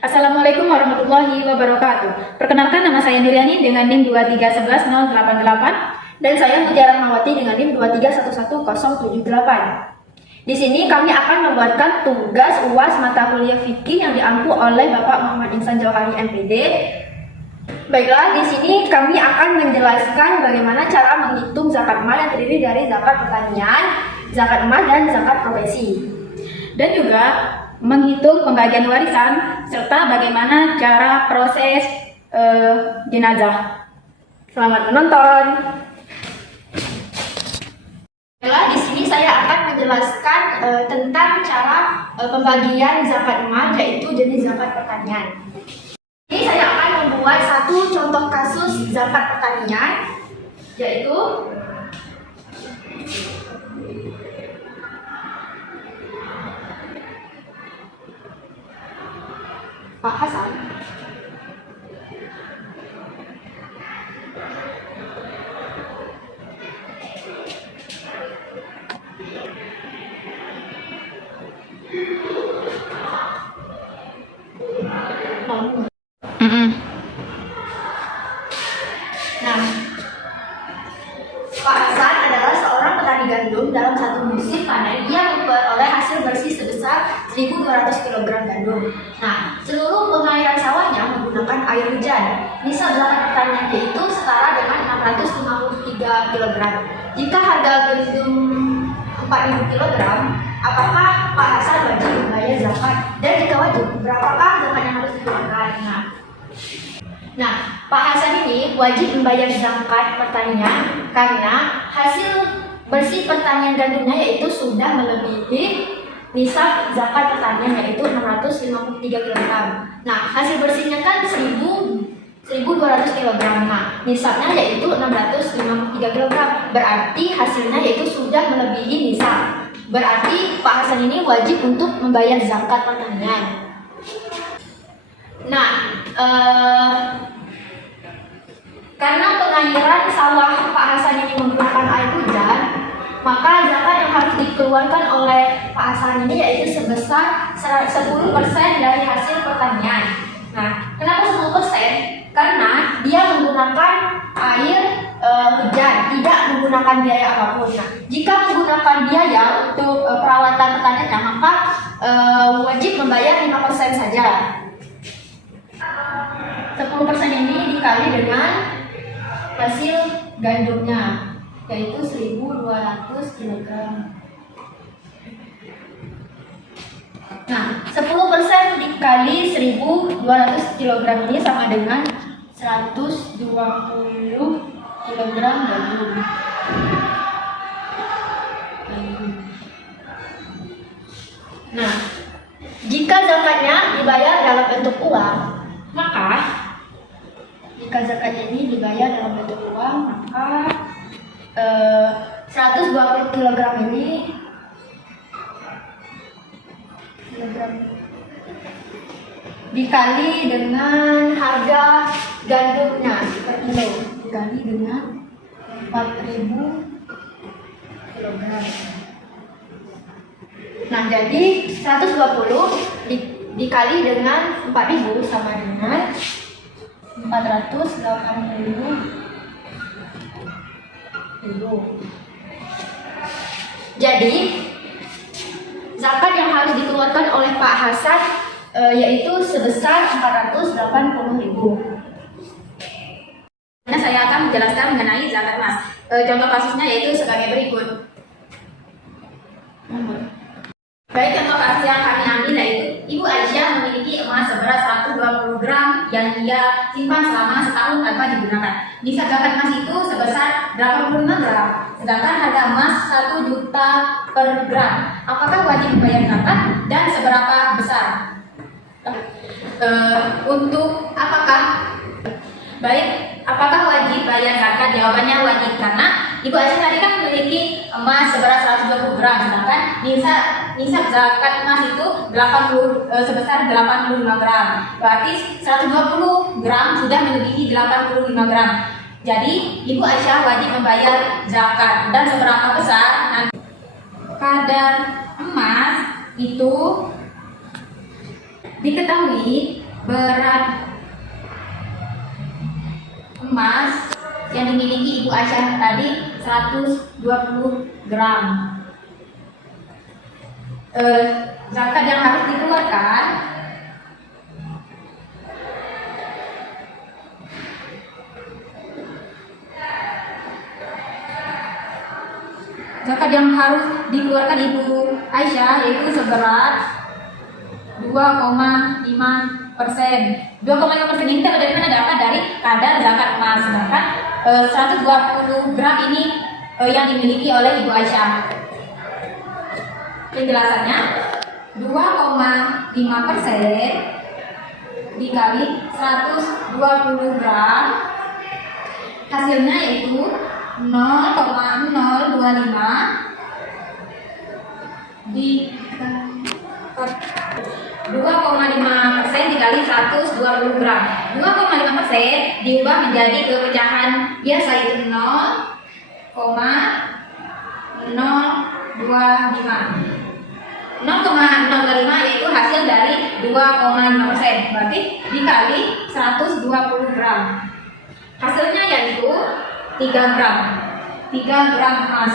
Assalamualaikum warahmatullahi wabarakatuh. Perkenalkan, nama saya Nuriani dengan NIM 2311088 dan saya Mutiara Rahmawati dengan NIM 2311078. Di sini kami akan membuatkan tugas UAS mata kuliah fikih yang diampu oleh Bapak Muhammad Insan Jauhari MPD. Baiklah, di sini kami akan menjelaskan bagaimana cara menghitung zakat mal yang terdiri dari zakat pertanian, zakat emas, dan zakat profesi. Dan juga menghitung pembagian warisan serta bagaimana cara proses jenazah. Selamat menonton. Di sini saya akan menjelaskan tentang cara pembagian zakat emas, yaitu jenis zakat pertanian. Ini saya akan membuat satu contoh kasus zakat pertanian, yaitu Pak Hasan. Nah, Pak Hasan adalah seorang petani gandum. Dalam satu musim panen, ia memperoleh hasil bersih sebesar 1.200 kg gandum. Nah, seluruh pengairan sawahnya menggunakan air hujan. Nisab zakat pertaniannya itu setara dengan 653 kg. Jika harga gandum 4.000 kg, apakah Pak Hasan wajib membayar zakat? Dan jika wajib, berapakah zakat yang harus dikeluarkan? Nah, Pak Hasan ini wajib membayar zakat pertanian karena hasil bersih pertanian gandumnya yaitu sudah melebihi nisab zakat pertanian, yaitu 653 kg. Nah, hasil bersihnya kan 1.200 kg. Nah, nisabnya yaitu 653 kg. Berarti hasilnya yaitu sudah melebihi nisab. Berarti Pak Hasan ini wajib untuk membayar zakat pertanian. Nah, karena pengairan sawah Pak Hasan ini menggunakan air hujan, maka zakat yang harus dikeluarkan oleh Pak Hasan ini yaitu sebesar 10% dari hasil pertanian. Nah, kenapa 10%? Karena dia menggunakan air hujan, tidak menggunakan biaya apapun. Nah, jika menggunakan biaya untuk perawatan pertaniannya, maka wajib membayar 5% saja. 10% ini dikali dengan hasil gandumnya, yaitu 1.200 kg. Nah, 10% dikali 1.200 kg ini sama dengan 120 kg gandum. Nah, jika zakatnya dibayar dalam bentuk uang, maka 120 kg ini dikali dengan harga gandumnya per kilo, dikali dengan 4.000 kg. Nah, jadi 120 dikali dengan 4.000 sama dengan 480.000. Jadi zakat yang harus dikeluarkan oleh Pak Hasan yaitu sebesar 480.000. Nah, saya akan menjelaskan mengenai zakat emas. Contoh kasusnya yaitu sebagai berikut. Baik, contoh kasus yang kami ambil yaitu Ibu Aisyah memiliki emas seberat 120 gram yang ia simpan selama setahun tanpa digunakan. Nisab zakat emas itu sebesar 85 gram, sedangkan harga emas 1 juta per gram. Apakah wajib membayar zakat dan seberapa besar? Apakah wajib bayar zakat? Jawabannya wajib, karena Ibu Aisyah tadi kan memiliki emas seberat 120 gram, sedangkan nisab zakat emas itu sebesar 85 gram. Berarti 120 gram sudah melebihi 85 gram. Jadi Ibu Aisyah wajib membayar zakat. Dan seberapa besar? Kadar emas itu diketahui berat emas yang dimiliki Ibu Aisyah tadi 120 gram. Zakat yang harus dikeluarkan Ibu Aisyah yaitu seberat 2,5%. 2,5% ini kita dari mana dapat? Dari kadar zakat emas. Sedangkan 120 gram ini yang dimiliki oleh Ibu Aisyah. Penjelasannya 2,5% dikali 120 gram hasilnya yaitu 0,025 di 2,5% dikali 120 gram. 2,5% diubah menjadi pecahan biasa yaitu 0,025. 0,025 yaitu hasil dari 2,5%. Berarti dikali 120 gram. Hasilnya yaitu 3 gram. 3 gram emas.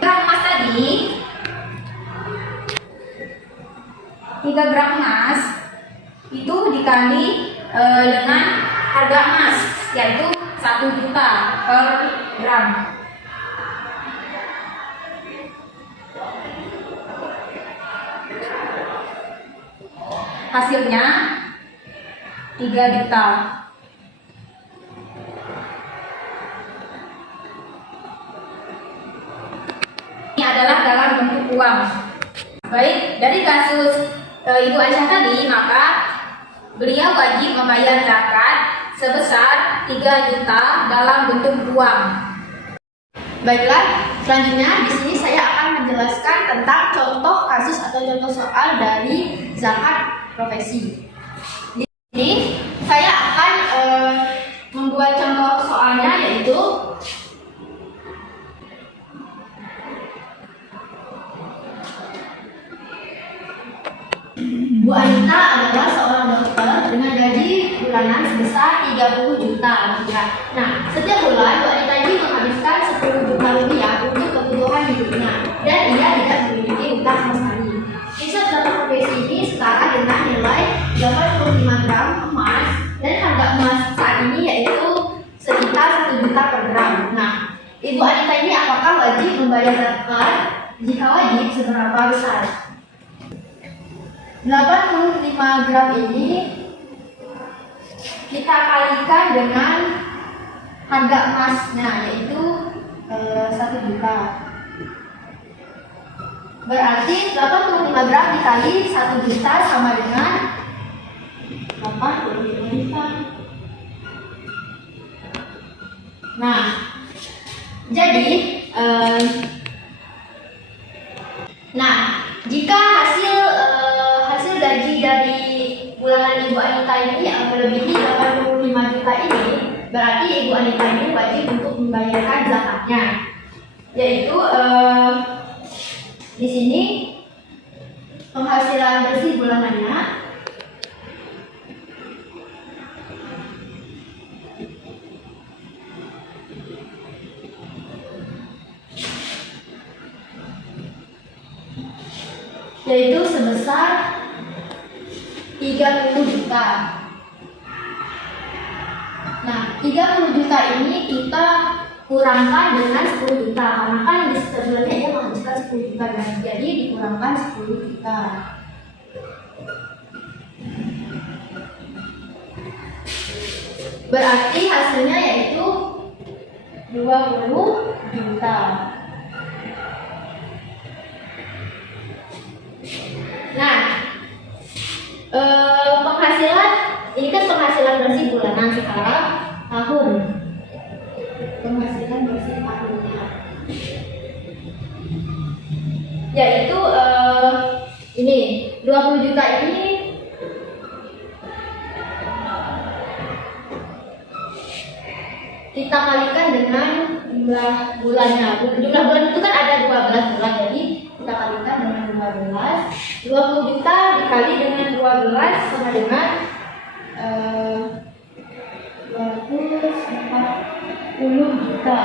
Gram emas tadi 3 gram emas itu dikali dengan harga emas yaitu 1 juta per gram. Hasilnya 3 juta. Ini adalah dalam bentuk uang. Baik, dari kasus Ibu Aisyah tadi, maka beliau wajib membayar zakat sebesar 3 juta dalam bentuk uang. Baiklah, selanjutnya di sini saya akan menjelaskan tentang contoh kasus atau contoh soal dari zakat profesi. Di sini saya akan membuat contoh soalnya yaitu Bu Anita adalah seorang dokter dengan gaji bulanan sebesar 30 juta rupiah. Nah, setiap bulan Bu Anita ini menghabiskan 10 juta rupiah untuk kebutuhan hidupnya dan ia tidak memiliki utang sama sekali. Kisah zakat profesi ini setara dengan nilai 85 gram emas dan harga emas saat ini yaitu sekitar 1 juta per gram. Nah, Ibu Anita ini apakah wajib membayar zakat? Jika wajib, seberapa besar? 85 gram ini kita kalikan dengan harga emasnya yaitu 1 juta. Berarti 85 gram dikali 1 juta sama dengan 85 juta. Nah, jadi jika hasil gaji dari bulanan Ibu Anita ini melebihi 85 juta ini, berarti Ibu Anita ini wajib untuk membayarkan zakatnya, yaitu di sini penghasilan bersih bulanannya yaitu sebesar 30 juta. Nah, 30 juta ini kita kurangkan dengan 10 juta karena kan di sebelumnya dia menghabiskan 10 juta dan jadi dikurangkan 10 juta. Berarti hasilnya yaitu 20 juta. Nah, penghasilan ini kan penghasilan bersih bulanan, sekarang tahun. Penghasilan bersih tahunnya yaitu ini 20 juta ini kita kalikan dengan jumlah bulannya. Jumlah bulan itu kan ada 12 bulan, jadi kita kalikan dengan 12. 20 juta dikali dengan 12 sama dengan 240 juta.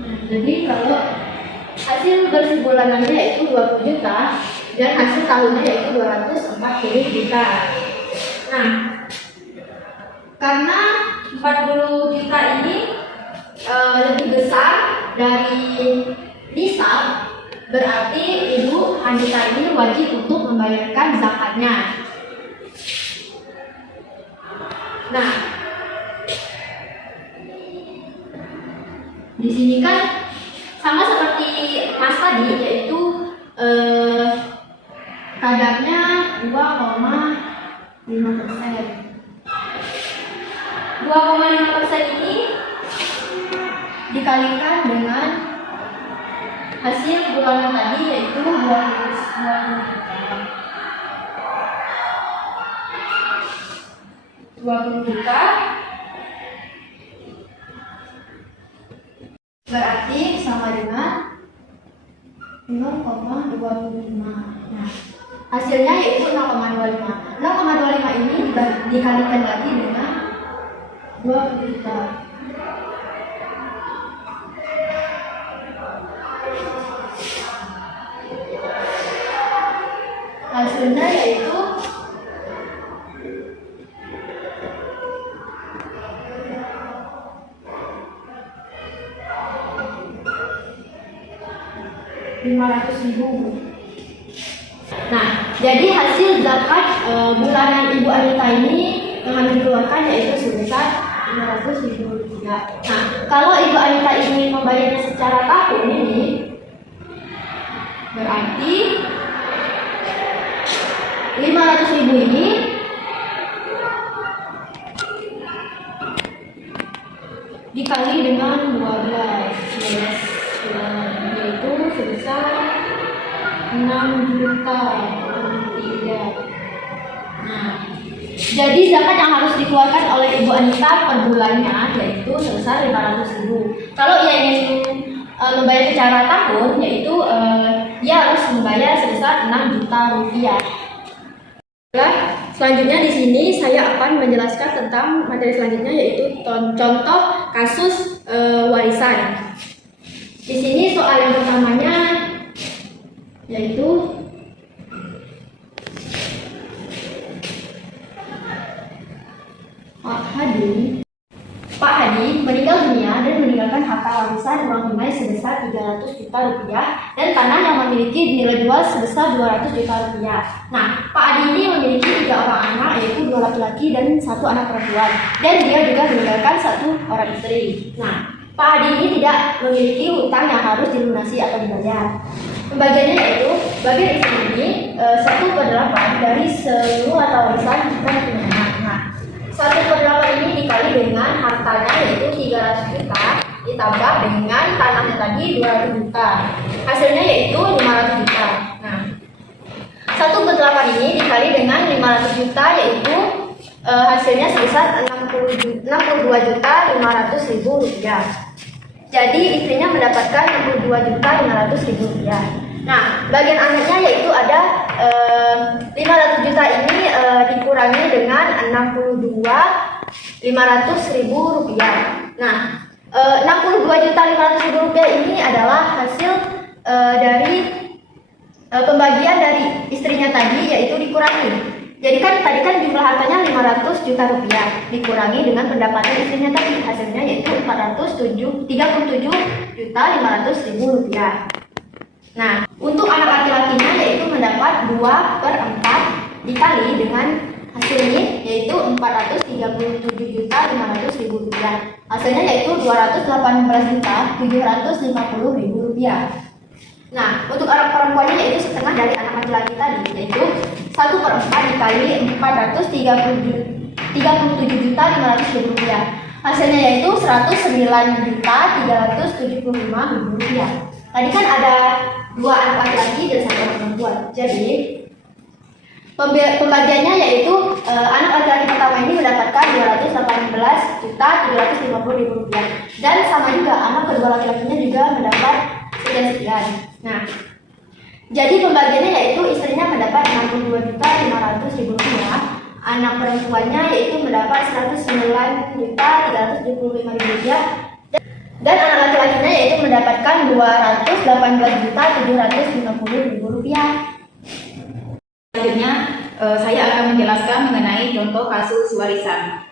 Nah, jadi kalau hasil bersih bulanannya yaitu 20 juta dan hasil tahunnya yaitu 240 juta. Nah, karena 40 juta ini lebih besar dari nisab, berarti ibu wanita ini wajib untuk membayarkan zakatnya. Nah, di sini kan sama seperti Mas tadi, yaitu kadarnya 2,5%. 2,5% ini dikalikan dengan hasil bulanan tadi yaitu 20 juta, berarti sama dengan 0,25. Nah, hasilnya yaitu 0,25. 0,25 ini dikalikan lagi dengan 20 juta. Hasilnya yaitu 500.000. Nah, jadi hasil zakat bulanan Ibu Anita ini yang harus dikeluarkan yaitu sebesar 500.000 rupiah. Nah, kalau Ibu Anita ingin membayarnya secara tahun ini, berarti 500.000 ini dikali dengan 12 yaitu sebesar 6 juta rupiah. Nah, jadi zakat yang harus dikeluarkan oleh Ibu Anita per bulannya yaitu sebesar 500.000. Kalau ia ingin membayar secara tahun, yaitu dia harus membayar sebesar 6 juta rupiah. Selanjutnya di sini saya akan menjelaskan tentang materi selanjutnya yaitu contoh kasus warisan. Di sini soal yang pertamanya yaitu Pak Hadi meninggal dunia dan meninggalkan harta warisan uang tunai sebesar 300 juta rupiah dan tanah yang memiliki nilai jual sebesar 200 juta rupiah. Nah, Pak Hadi ini memiliki 3 orang anak, yaitu 2 laki-laki dan 1 anak perempuan, dan dia juga meninggalkan 1 orang istri. Nah, Pak Hadi ini tidak memiliki hutang yang harus dilunasi atau dibayar. Pembagiannya yaitu bagian istri ini 1/8 dari seluruh harta warisan jika punya anak. Nah, 1/8 ini dikali dengan hartanya yaitu 300 juta ditambah dengan tanahnya tadi 200 juta. Hasilnya yaitu 500 juta. Nah, 1/8 ini dikali dengan 500 juta yaitu hasilnya sebesar 62.500.000 rupiah. Jadi istrinya mendapatkan 62.500.000 rupiah. Nah, bagian anaknya yaitu ada 500 juta ini dikurangi dengan 62.500.000 rupiah. Nah, 62.500.000 rupiah ini adalah hasil dari pembagian dari istrinya tadi yaitu dikurangi. Jadi kan tadi kan jumlah hartanya 500 juta rupiah dikurangi dengan pendapatan istrinya tadi, hasilnya yaitu 37.500.000 rupiah. Nah, untuk anak laki-lakinya yaitu mendapat 2/4 dikali dengan hasil ini yaitu 437.500.000 rupiah. Hasilnya yaitu 218.750.000 rupiah. Nah, untuk anak perempuannya yaitu setengah dari anak laki-laki tadi yaitu 1/4 dikali 437.500.000 rupiah. Hasilnya yaitu 109.375.000 rupiah. Tadi kan ada 2 anak laki-laki dan 1 anak perempuan. Jadi pembagiannya yaitu anak laki-laki pertama ini mendapatkan 218.350.000 rupiah dan sama juga anak kedua laki-lakinya juga mendapat sekian. Nah, Jadi pembagiannya yaitu istrinya mendapat 62.500.000 rupiah, anak perempuannya yaitu mendapat 109.375.000 rupiah, dan anak laki-lakinya yaitu mendapatkan 218.750.000 rupiah. Selanjutnya saya akan menjelaskan mengenai contoh kasus warisan.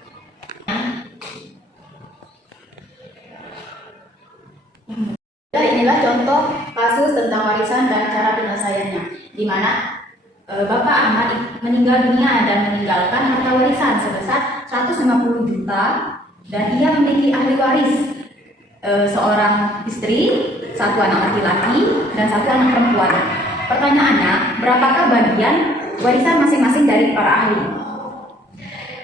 Inilah contoh kasus tentang warisan dan cara penyelesaiannya, di mana Bapak Ahmad meninggal dunia dan meninggalkan harta warisan sebesar 150 juta dan ia memiliki ahli waris seorang istri, satu anak laki-laki dan satu anak perempuan. Pertanyaannya, berapakah bagian warisan masing-masing dari para ahli?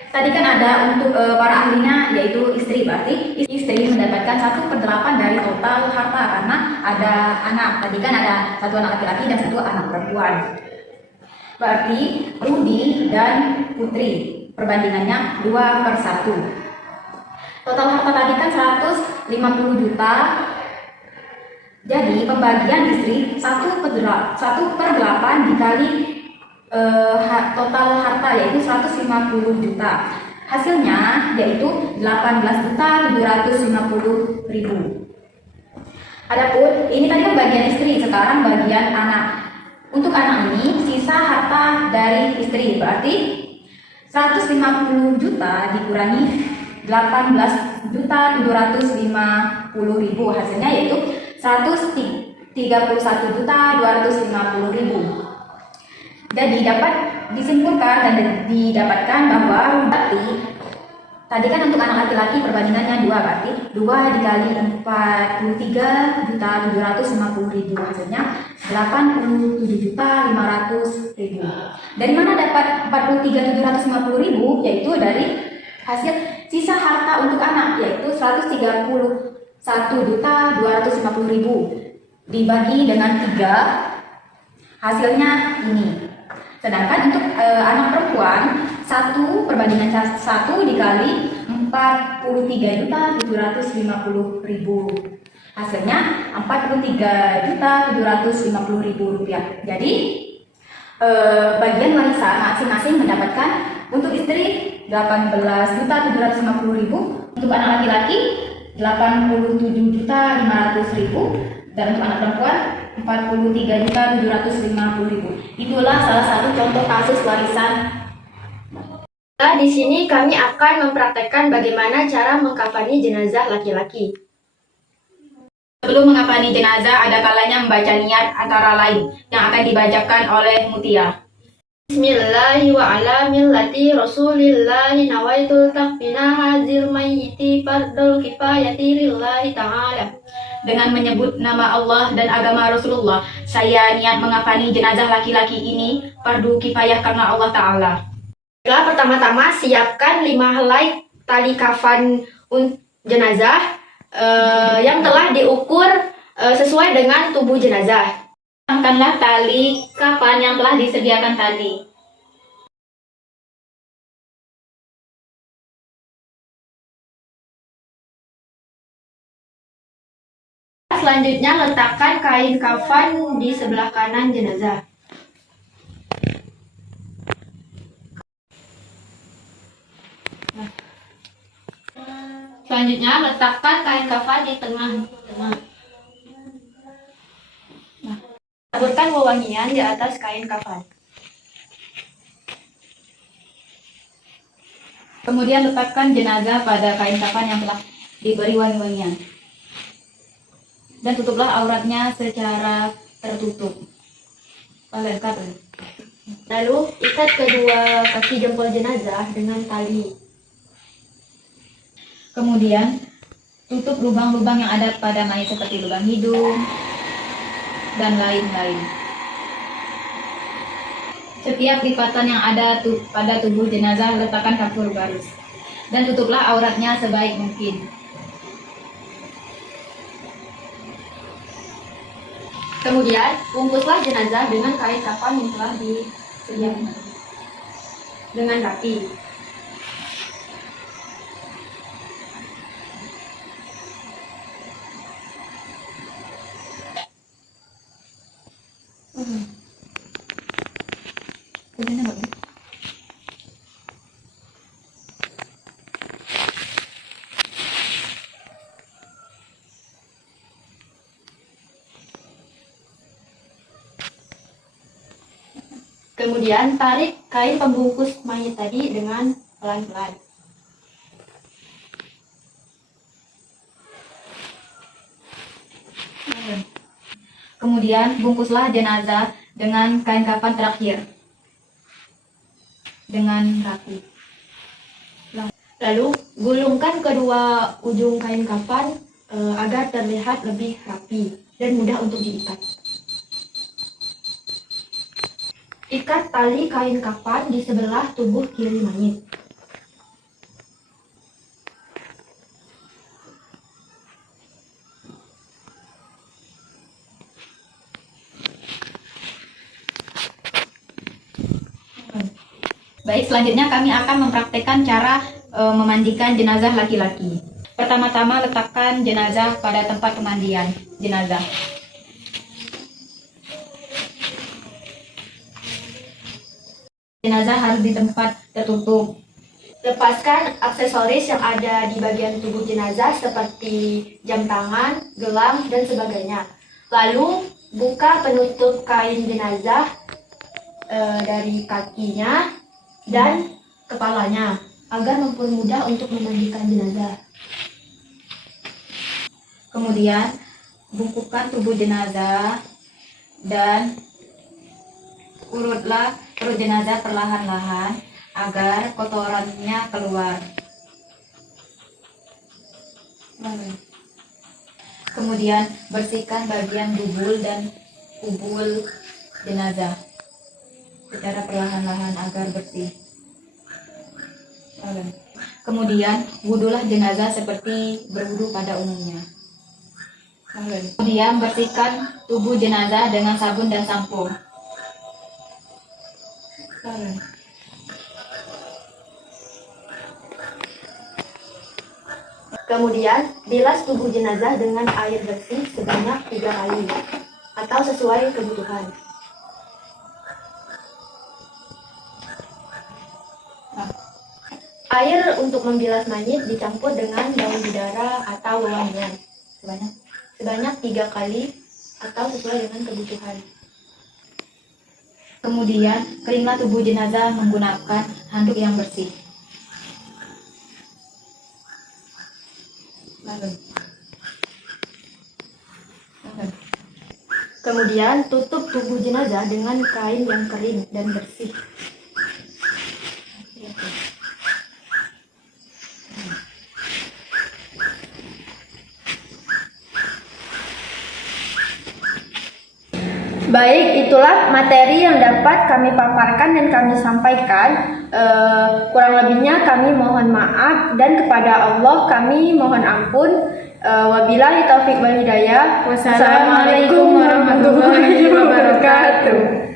Tadi kan ada untuk para ahlinya yaitu istri, berarti istri mendapatkan 1/8 dari total harta karena ada anak. Tadi kan ada satu anak laki-laki dan satu anak perempuan. Berarti Rudi dan Putri perbandingannya 2/1. Total harta tadi kan 150 juta. Jadi pembagian istri 1/8 dikali total harta yaitu 150 juta. Hasilnya yaitu 18.750.000. Adapun ini tadi kan bagian istri, sekarang bagian anak. Untuk anak ini sisa harta dari istri berarti 150 juta dikurangi 18.750.000, hasilnya yaitu 131.250.000. Jadi dapat disimpulkan dan didapatkan bahwa berarti tadi kan untuk anak laki-laki perbandingannya 2, berarti 2 dikali 43.750.000, hasilnya 87.500.000. Dari mana dapat 43.750.000? Yaitu dari hasil sisa harta untuk anak yaitu 131.250.000 dibagi dengan 3, hasilnya ini. Sedangkan untuk anak perempuan 1/1 dikali 43.750.000, hasilnya 43.750.000 rupiah. Jadi bagian warisan masing-masing mendapatkan untuk istri 18.750.000, untuk anak laki-laki 87.500.000, dan untuk anak perempuan 43.750.000. Itulah salah satu contoh kasus warisan. Nah, di sini kami akan mempraktekkan bagaimana cara mengkafani jenazah laki-laki. Sebelum mengkafani jenazah, ada kalanya membaca niat antara lain yang akan dibacakan oleh Mutia. Bismillahi wa ala millati rasulillahi nawaitul takfina hazil mayyiti fardul kifayati lillahi ta'ala. Dengan menyebut nama Allah dan agama Rasulullah, saya niat mengkafani jenazah laki-laki ini fardu kifayah karena Allah Ta'ala. Pertama-tama siapkan 5 helai tali kafan jenazah yang telah diukur sesuai dengan tubuh jenazah. Pasangkanlah tali kafan yang telah disediakan tadi. Selanjutnya letakkan kain kafan di sebelah kanan jenazah. Selanjutnya letakkan kain kafan di tengah. Taburkan wewangian di atas kain kafan. Kemudian letakkan jenazah pada kain kafan yang telah diberi wangi-wangian. Dan tutuplah auratnya secara tertutup. Lalu ikat kedua kaki jempol jenazah dengan tali. Kemudian tutup lubang-lubang yang ada pada mayat seperti lubang hidung dan lain-lain. Setiap lipatan yang ada pada tubuh jenazah letakkan kapur baris dan tutuplah auratnya sebaik mungkin. Kemudian bungkuslah jenazah dengan kain kafan yang telah disediakan dengan rapi. Udah nggak? Kemudian tarik kain pembungkus mayat tadi dengan pelan-pelan. Kemudian bungkuslah jenazah dengan kain kafan terakhir dengan rapi. Lalu gulungkan kedua ujung kain kafan agar terlihat lebih rapi dan mudah untuk diikat. Ikat tali kain kafan di sebelah tubuh kiri mayit. Baik, selanjutnya kami akan mempraktekkan cara memandikan jenazah laki-laki. Pertama-tama letakkan jenazah pada tempat pemandian jenazah. Jenazah harus di tempat tertutup. Lepaskan aksesoris yang ada di bagian tubuh jenazah seperti jam tangan, gelang, dan sebagainya. Lalu buka penutup kain jenazah dari kakinya dan kepalanya agar mempermudah untuk memandikan jenazah. Kemudian bungkukkan tubuh jenazah dan urutlah perut jenazah perlahan-lahan agar kotorannya keluar. Kemudian bersihkan bagian dubul dan ubul jenazah secara perlahan-lahan agar bersih. Kemudian wudulah jenazah seperti berwudu pada umumnya. Kemudian bersihkan tubuh jenazah dengan sabun dan sampo. Kemudian bilas tubuh jenazah dengan air bersih sebanyak 3 kali atau sesuai kebutuhan. Air untuk membilas mayit dicampur dengan daun bidara atau wewangian sebanyak 3 kali atau sesuai dengan kebutuhan. Kemudian keringlah tubuh jenazah menggunakan handuk yang bersih. Kemudian tutup tubuh jenazah dengan kain yang kering dan bersih. Baik, itulah materi yang dapat kami paparkan dan kami sampaikan. Kurang lebihnya kami mohon maaf dan kepada Allah kami mohon ampun. Wabillahi taufiq wal hidayah. Wassalamualaikum warahmatullahi wabarakatuh.